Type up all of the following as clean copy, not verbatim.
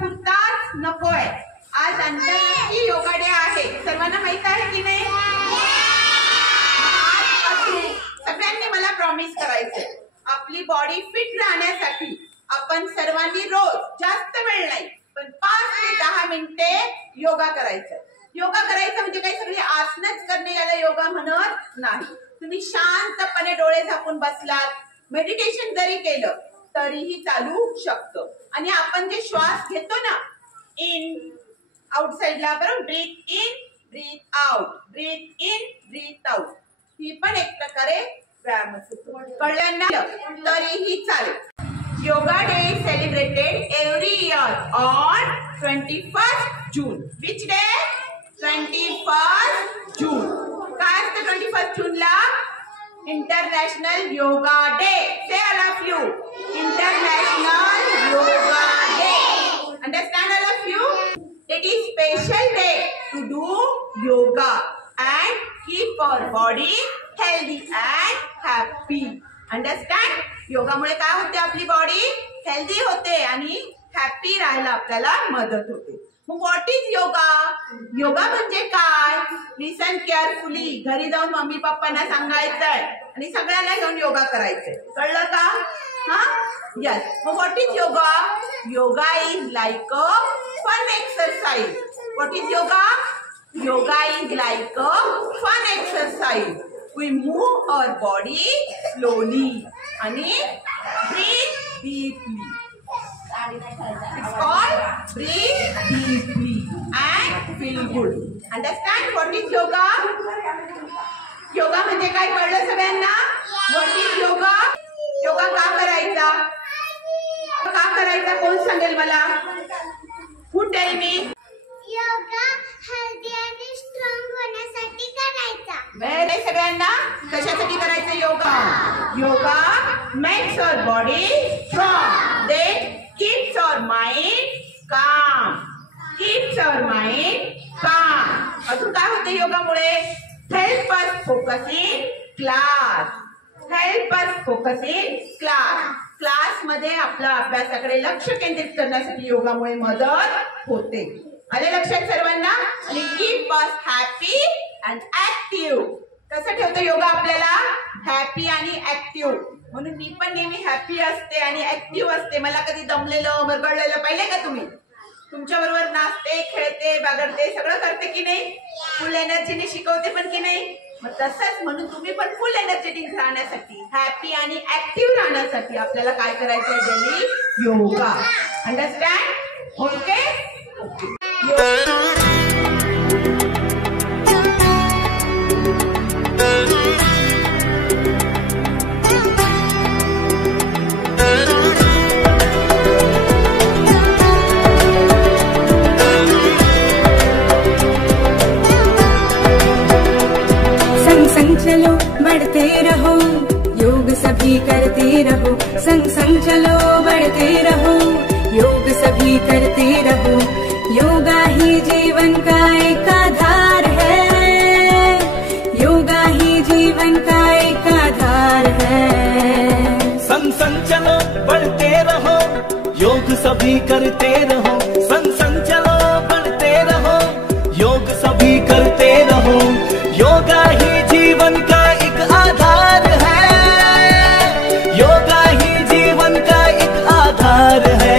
पुरताच नकोय. आज आंतरराष्ट्रीय योगा डे आहे, सर्वांना माहित आहे की नाही? सगळ्यांनी मला प्रॉमिस करायचंय, आपली बॉडी फिट राहण्यासाठी आपण सर्वांनी रोज जास्त वेळ नाही पण 5 ते 10 मिनिटे योगा करायचं. योगा करायचं म्हणजे काही सगळी आसनच करणे याला योगा म्हणत नाही. तुम्ही शांतपणे डोळे झाकून बसलात, मेडिटेशन जरी केलं तरीही चालू शकतं. आणि आपण जे श्वास घेतो ना, इन आउटसाइडला, बरोबर, ब्रीथ इन ब्रीथ आउट, ब्रीथ इन ब्रीथ आउट, ही पण एक प्रकारे व्यायाम असतो. कळलं ना? तरीही चालेल. Yoga day is celebrated every year on 21st June. Which day? 21st June. काय असतं 21st June ला? International yoga day. Say all of you. International Yoga Day. Understand all of you? It is special day to do yoga and keep our body healthy and happy. Understand? योगामुळे काय होते? आपली body healthy होते आणि हॅपी राहायला आपल्याला मदत होते. मग व्हॉट इज योगा? योगा म्हणजे काय? Listen carefully. घरी जाऊन मम्मी पप्पांना सांगायचंय आणि सगळ्यांना घेऊन योगा करायचंय. कळलं का? हा, यस. मग what is yoga? Yoga is like a fun exercise. What is yoga? Yoga is like a fun exercise. We move our body slowly and breathe deeply. It's called breathe deeply and feel good. Understand what is yoga? Yoga म्हणजे काय कळलं सगळ्यांना? What is yoga? Yoga का करायचा? का करायचा कोण सांगेल मला? Who tell me? Yoga healthy आणि स्ट्रॉंग होण्यासाठी करायचा. वेळ सगळ्यांना कशासाठी करायचं yoga? Yoga makes our body strong, then keeps our mind calm, keeps our mind calm. अजून काय होते योगामुळे? Help us focus in class, help us focus in class. Class मध्ये आपल्या अभ्यासाकडे लक्ष केंद्रित करण्यासाठी योगामुळे मदत होते. आले लक्षात सर्वांना? आणि keep us happy and active. कसं ठेवतं योगा आपल्याला? हॅपी आणि ऍक्टिव्ह. म्हणून मी पण नेहमी हॅपी असते आणि ऍक्टिव्ह असते. मला कधी दमलेलं मरगळलेलं पाहिले का तुम्ही? तुमच्या बरोबर नाचते, खेळते, बागडते, सगळं करते की नाही? फुल एनर्जीने शिकवते पण की नाही? मग तसंच म्हणून तुम्ही पण फुल एनर्जेटिक राहण्यासाठी, हॅपी आणि ऍक्टिव्ह राहण्यासाठी आपल्याला काय करायचं आहे? डेली योगा. अंडरस्टँड? ओके. संग संग चलो बढ़ते रहो, योग सभी करते रहो. संग संग चलो बढ़ते रहो, योग सभी करते रहो. योगा ही जीवन का एक आधार है, योगा ही जीवन का एक आधार है. संग संग चलो बढ़ते रहो, योग सभी करते रहो. संग संग चलो बढ़ते रहो, योग सभी करते रहो. योगा ही जीवन का एक आधार है, योगा ही जीवन का एक आधार है.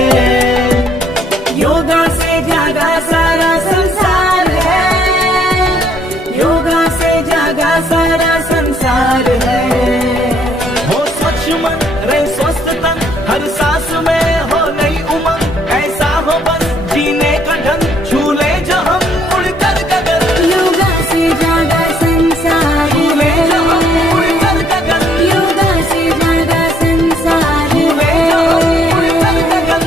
योगा से जागा सारा संसार है, योगा से जागा सारा संसार है. हो स्वच्छ मन, रहे स्वस्थ तन, हर सांस में हो नई उमंग. ऐसा हो बस जीने का ढंग, झूले जो हम उड़कर गगन. योगा से जागा संसार झूले जो हम उड़कर गगन. योगा से जागा संसार झूले जो हम उड़कर गगन.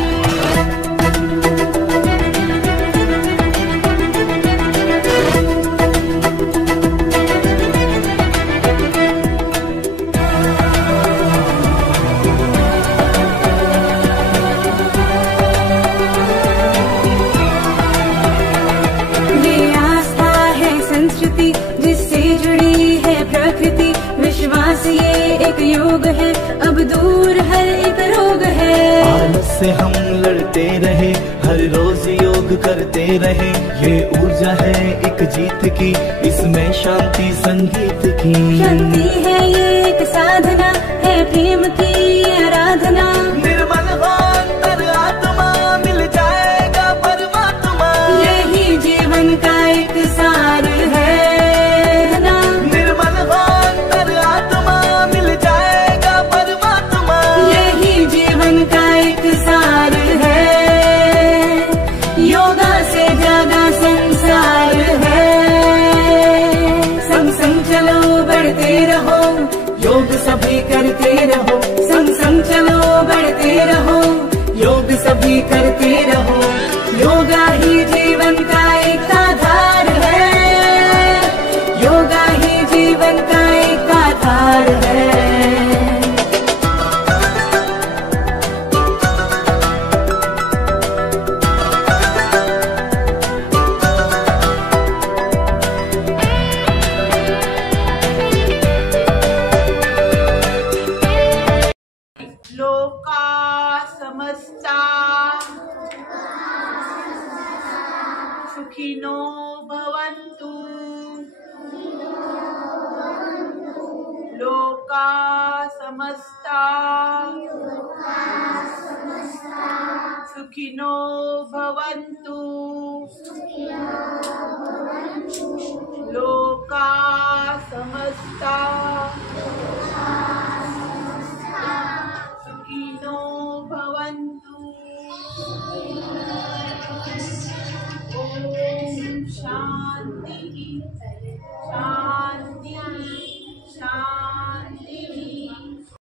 ये आस्था है संस्कृति जिससे जुड़ी है प्रकृति. विश्वास ये एक योग है, अब दूर हर एक रोग है. से हम लड़ते रहे, हर रोज योग करते रहे। ये ऊर्जा है एक जीत की, इसमें शांति संगीत की। शांति है ये एक साधना, है प्रेम की आराधना। निर्मल हो अंतर आत्मा, मिल जाएगा परमात्मा। यही जीवन का एक सार है ना। निर्मल हो अंतर आत्मा, मिल जाएगा परमात्मा। यही जीवन का एक सार है, योगा से ज्यादा संसार है। संग संग चलो बढ़ते रहो, योग सभी करते रहो। संग संग चलो बढ़ते रहो, योग सभी करते रहो। योगा ही जीवन का एक आधार है, योगा ही जीवन का एक आधार है। लोका समस्ता सुखिनो भवन्तु। लोका समस्ता सुखिनो भवन्तु। लोका समस्ता सुखिनो भवन्तु। ओम शांति।